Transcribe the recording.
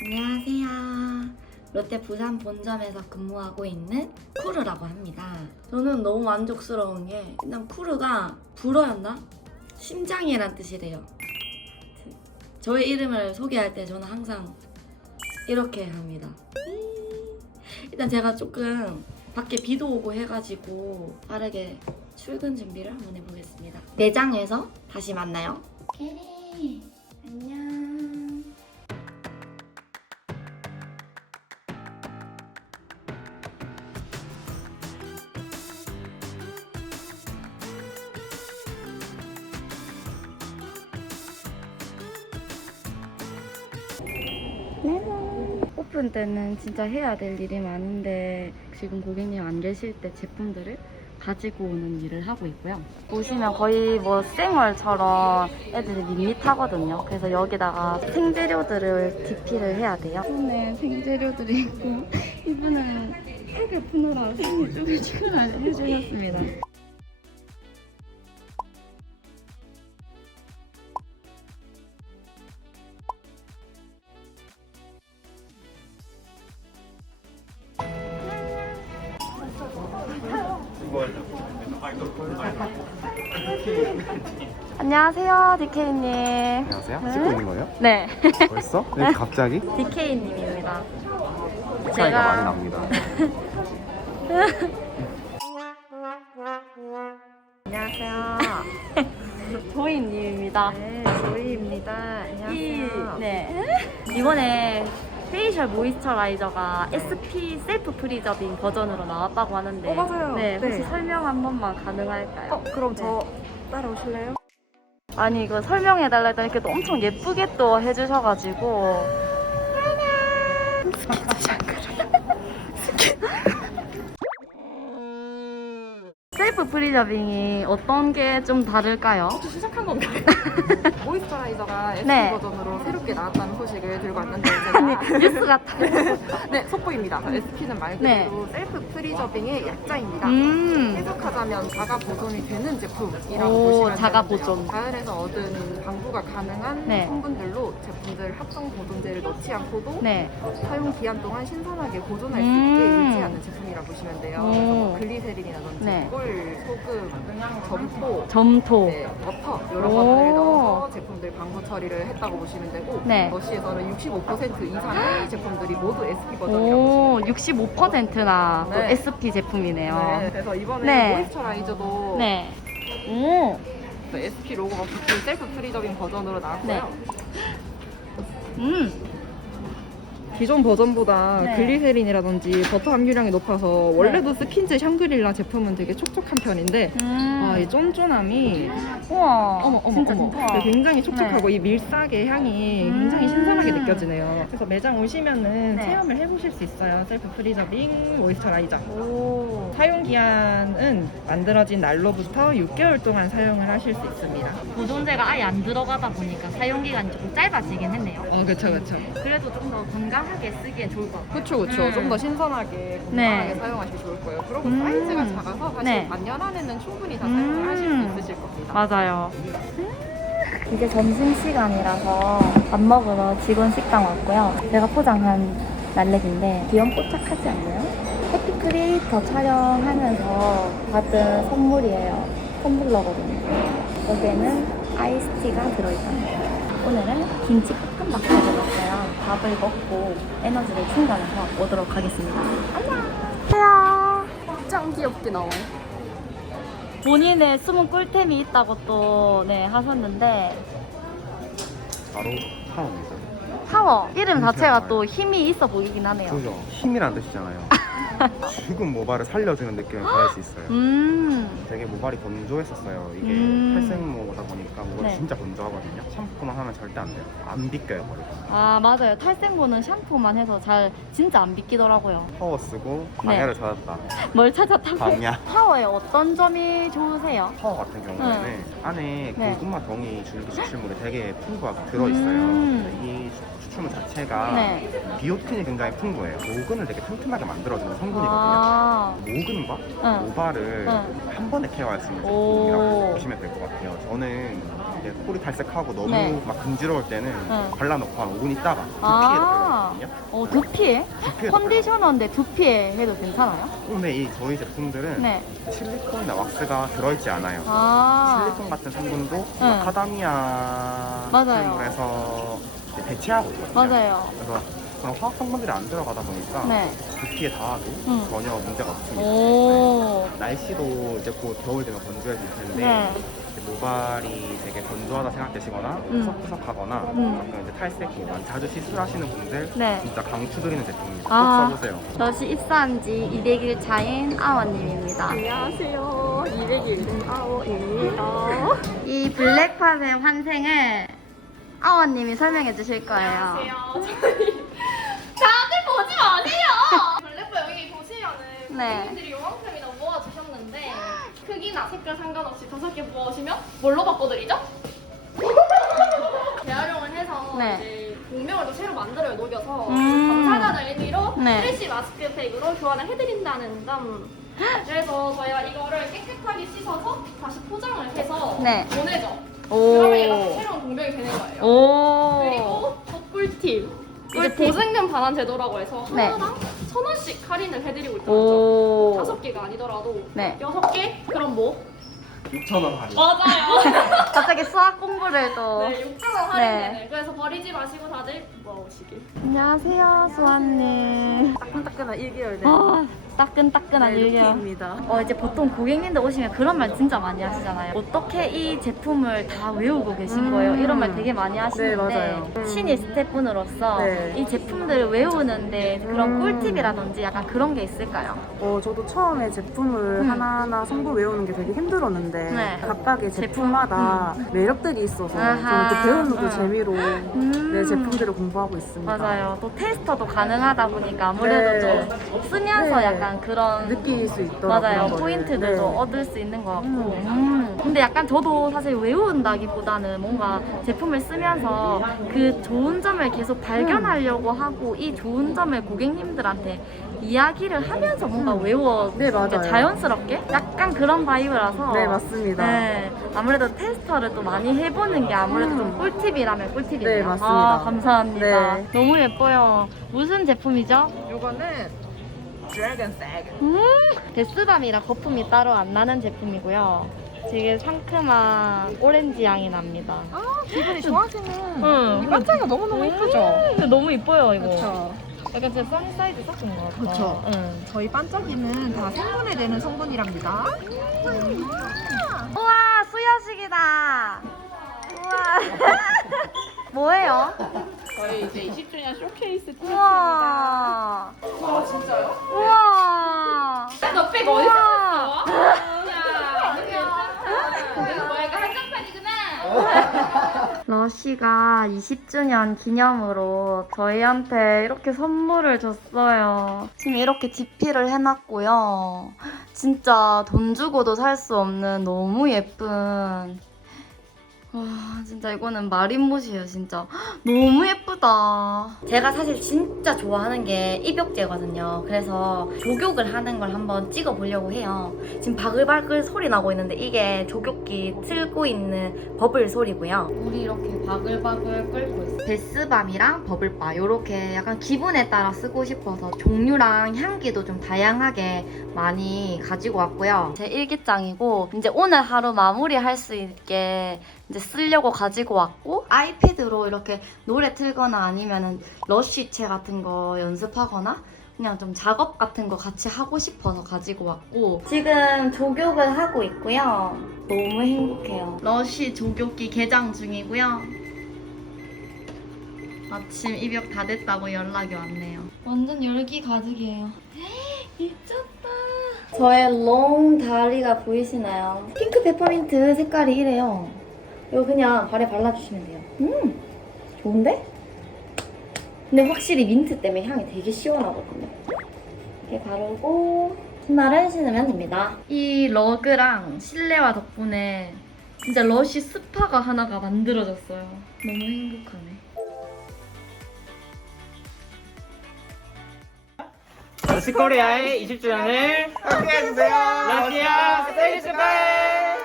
안녕하세요. 롯데 부산 본점에서 근무하고 있는 쿠르라고 합니다. 저는 너무 만족스러운 게 일단 쿠르가 불어였나? 심장이란 뜻이래요. 저의 이름을 소개할 때 저는 항상 이렇게 합니다. 일단 제가 조금 밖에 비도 오고 해가지고 빠르게 출근 준비를 한번 해보겠습니다. 매장에서 다시 만나요. 안 오픈 때는 진짜 해야 될 일이 많은데 지금 고객님 안 계실 때 제품들을 가지고 오는 일을 하고 있고요. 보시면 거의 뭐 생얼처럼 애들이 밋밋하거든요. 그래서 여기다가 생재료들을 DP를 해야 돼요. 손에 생재료들이 있고 이분은 속에 푸느라 손이 쭈글쭈글 해주셨습니다. 안녕하세요, DK님. 안녕하세요. 찍고 있는 거예요? 네, 벌써? 네, 갑자기? DK님입니다. 차이가 많이 납니다. 안녕하세요. 조이님입니다. 네, 조이입니다. 안녕하세요. 네. 이번에 페이셜 모이스처라이저가 SP 셀프 프리저빙 버전으로 나왔다고 하는데 어, 맞아요. 네, 혹시 네. 설명 한 번만 가능할까요? 어, 그럼 저 따라오실래요? 아니 이거 설명해달라 했더니 이렇게 또 엄청 예쁘게 또 해주셔가지고 셀프 프리저빙이 어떤 게 좀 다를까요? 시작한 건가요? 모이스처라이저가 SP 네. 버전으로 새롭게 나왔다는 소식을 들고 왔는데 제가 뉴스 같아요. 네, 속보입니다. SP는 말 네. 그대로 셀프 프리저빙의 약자입니다. 음. 해석하자면 자가 보존이 되는 제품이라고 오, 보시면 자가 되는데요. 보존. 가을에서 얻은 방부가 가능한 네. 성분들로 제품들 합성 보존제를 넣지 않고도 네. 사용 기한 동안 신선하게 보존할 수 음. 있게 유지하는 제품이라고 보시면 돼요. 오. 그래서 뭐 글리세린이라든지 네. 꿀, 소금, 점토, 점토. 네, 버터 오. 것들을 넣어서 제품들 방부 처리를 했다고 보시면 되고 네. 러시에서는 65% 이상의 제품들이 모두 SP 버전이라고 오, 65%나 또 네. SP 제품이네요. 보시면 돼요. 네, 그래서 이번에 네. 모이스처라이저도 네. 오. SP 로고가 붙은 셀프 프리저빙 버전으로 나왔고요. 음. 기존 버전보다 네. 글리세린이라든지 버터 함유량이 높아서 원래도 스킨즈 샹그릴라 제품은 되게 촉촉한 편인데 음. 아, 이 쫀쫀함이 우와. 어머 어머 진짜 어머 진짜. 네, 굉장히 촉촉하고 이 밀싹의 향이 음. 굉장히 신선하게 느껴지네요. 그래서 매장 오시면은 네. 체험을 해보실 수 있어요. 셀프 프리저빙 모이스처라이저. 오. 사용 기한은 만들어진 날로부터 6개월 동안 사용을 하실 수 있습니다. 보존제가 아예 안 들어가다 보니까 사용 기간이 조금 짧아지긴 했네요. 어, 그렇죠, 그렇죠. 그래도 좀 더 건강 하게 쓰기에 좋을 것 같아요. 그렇죠, 그렇죠. 음. 좀 더 신선하게 네. 건강하게 사용하시기 좋을 거예요. 그리고 음. 사이즈가 작아서 사실 네. 반년 안에는 충분히 다 음. 사용을 하실 수 있으실 겁니다. 맞아요. 이제 점심시간이라서 밥 먹으러 직원 식당 왔고요. 제가 포장한 날렉인데 귀염 뽀짝하지 않나요? 해피 크리에이터 촬영하면서 받은 선물이에요. 텀블러거든요. 여기에는 아이스티가 들어있답니다. 오늘은 김치 볶음밥 가져왔어요. 밥을 먹고 에너지를 충전해서 오도록 하겠습니다. 안녕! 짱 귀엽게 나와요. 본인의 숨은 꿀템이 있다고 또 네, 하셨는데 바로 타워입니다. 타워 이름 자체가. 또 힘이 있어 보이긴 하네요. 그죠? 힘이란 뜻이잖아요. 죽은 모발을 살려주는 느낌을 받을 수 있어요. 음, 되게 모발이 건조했었어요. 이게 음. 탈색모다 보니까 모발이 네. 진짜 건조하거든요. 샴푸만 하면 절대 안 돼요. 안 빗겨요, 머리가. 아 맞아요. 탈색모는 샴푸만 해서 잘 진짜 안 빗기더라고요. 타워 쓰고 방해를 찾았다. 뭘 찾았다고? 방야. 타워의 어떤 점이 좋으세요? 타워 같은 경우에는 안에 네. 고구마 덩이 줄기 추출물이 되게 풍부하게 들어있어요. 음. 근데 이 추출물 자체가 네. 비오틴이 굉장히 풍부해요. 모근을 되게 튼튼하게 만들어주는 성분이거든요. 아, 모근과 응. 모발을 응. 한 번에 케어할 수 있는 오. 제품이라고 보시면 될 것 같아요. 저는 이제 콜이 탈색하고 너무 네. 막 금지러울 때는 네. 발라놓고 한 5분 있다가 아. 두피에도 발라거든요. 어, 두피에? 두피에도 컨디셔너인데 두피에 해도 괜찮아요? 근데 이 저희 제품들은 네. 실리콘이나 왁스가 들어있지 않아요. 아. 실리콘 같은 성분도 네. 마카다미아 맞아요. 등에서 이제 대체하고 있거든요. 맞아요. 그래서 그런 화학 성분들이 안 들어가다 보니까 네. 두피에 닿아도 음. 전혀 문제가 없습니다. 오. 날씨도 이제 곧 겨울 되면 건조해질 텐데 네. 이제 모발이 되게 건조하다 생각되시거나 음. 푸석푸석하거나 음. 가끔 이제 탈색이 많이 자주 시술하시는 분들 네. 진짜 강추드리는 제품입니다. 아. 꼭 써보세요. 러시 입사한 지 200일 차인 아원님입니다. 안녕하세요. 201된 아오입니다. 이 블랙팝의 환생을 아원님이 설명해 주실 거예요. 안녕하세요. 저희 다들 보지 마세요. 블랙보 여기 보시면은 네. 고객님들이 요만큼이나 모아주셨는데 크기나 색깔 상관없이 다섯 개 모아오시면 뭘로 바꿔드리죠? 재활용을 해서 네. 이제 공명을 또 새로 만들어요 녹여서 음. 감사하다는 의미로 네. 프레시 마스크팩으로 교환을 해드린다는 점. 그래서 저희가 이거를 깨끗하게 씻어서 다시 포장을 해서 네. 보내죠. 오. 그러면 얘가 또 새로운 공명이 되는 거예요. 오. 그리고 또 꿀팁. 이제 꿀팁. 보증금 반환 제도라고 해서 네. 하나당 천 원씩 할인을 해드리고 있거든요. 오. 다섯 개가 아니더라도 네. 여섯 개? 그럼 뭐? 6,000원 할인. 맞아요. 갑자기 수학 공부를 또. 네, 6천 원 할인되는. 그래서 버리지 마시고 다들 모아오시길. 안녕하세요, 수아님. 따끈따끈한 1개월 된 아, 따끈따끈한 네, 일이요. 루키입니다. 어, 이제 보통 고객님들 오시면 그런 말 진짜 많이 하시잖아요. 어떻게 이 제품을 다 외우고 계신 음. 거예요? 이런 말 되게 많이 하시는데 네, 맞아요. 음. 신입 스태프분으로서 네. 이 제품들을 외우는데 그런 음. 꿀팁이라든지 약간 그런 게 있을까요? 어, 저도 처음에 제품을 음. 하나하나 성분 외우는 게 되게 힘들었는데 네. 각각의 제품? 제품마다 매력들이 있어서 아하. 저는 또 배우는 그 음. 재미로 음. 네, 제품들을 공부하고 있습니다. 맞아요. 또 테스터도 가능하다 보니까 아무래도 네. 좀 쓰면서 네. 약간 그런 느낄 수 있더라고요. 맞아요. 그거를. 포인트들도 네. 얻을 수 있는 것 같고. 음. 근데 약간 저도 사실 외운다기보다는 뭔가 제품을 쓰면서 그 좋은 점을 계속 발견하려고 하고 이 좋은 점을 고객님들한테 이야기를 하면서 뭔가 외워 네, 맞아요. 그러니까 자연스럽게 약간 그런 바이브라서 네, 맞습니다. 네, 아무래도 테스터를 또 많이 해보는 게 아무래도 좀 꿀팁이라면 꿀팁이네요. 네, 맞습니다. 아, 감사합니다. 네. 너무 예뻐요. 무슨 제품이죠? 요거는 드래곤색. 음, 데스밤이라 거품이 따로 안 나는 제품이고요. 되게 상큼한 오렌지 향이 납니다. 기분이 좋아지는 응. 이 반짝이가 너무너무 예쁘죠? 근데 너무 이뻐요, 이거. 그렇죠. 약간 진짜 써니 사이드 섞은 것 같아. 그쵸. 응. 저희 반짝이는 다 생분해되는 성분이랍니다. 우와, 수여식이다. 우와. 뭐예요? 저희 이제 20주년 쇼케이스 우와. 아 진짜요? 우와. 너백 어디서 샀어? 야, 뭐야? 이거 한정판이구나. 러시가 20주년 기념으로 저희한테 이렇게 선물을 줬어요. 지금 이렇게 DP를 해놨고요. 진짜 돈 주고도 살 수 없는 너무 예쁜 와 진짜 이거는 마린못이에요 진짜. 너무 예쁘다. 제가 사실 진짜 좋아하는 게 입욕제거든요. 그래서 조격을 하는 걸 한번 찍어 보려고 해요. 지금 바글바글 소리 나고 있는데 이게 조격기 틀고 있는 버블 소리고요. 물이 이렇게 바글바글 끓고 있어요 베스밤이랑 버블바 이렇게 약간 기분에 따라 쓰고 싶어서 종류랑 향기도 좀 다양하게 많이 가지고 왔고요. 제 일기장이고 이제 오늘 하루 마무리할 수 있게 이제 쓰려고 가지고 왔고 아이패드로 이렇게 노래 틀거나 아니면은 러쉬체 같은 거 연습하거나 그냥 좀 작업 같은 거 같이 하고 싶어서 가지고 왔고 지금 조격을 하고 있고요. 너무 행복해요. 러쉬 조격기 개장 중이고요. 마침 입욕 다 됐다고 연락이 왔네요. 완전 열기 가득이에요. 미쳤다 저의 롱 다리가 보이시나요? 핑크 페퍼민트 색깔이 이래요 이거 그냥 발에 발라주시면 돼요. 음, 좋은데? 근데 확실히 민트 때문에 향이 되게 시원하거든요. 이렇게 바르고 손날을 신으면 됩니다. 이 러그랑 실내화 덕분에 진짜 러쉬 스파가 하나가 만들어졌어요. 너무 행복하네. 러시 코리아의 20주년을 함께해주세요. 러시아 생일 축하해!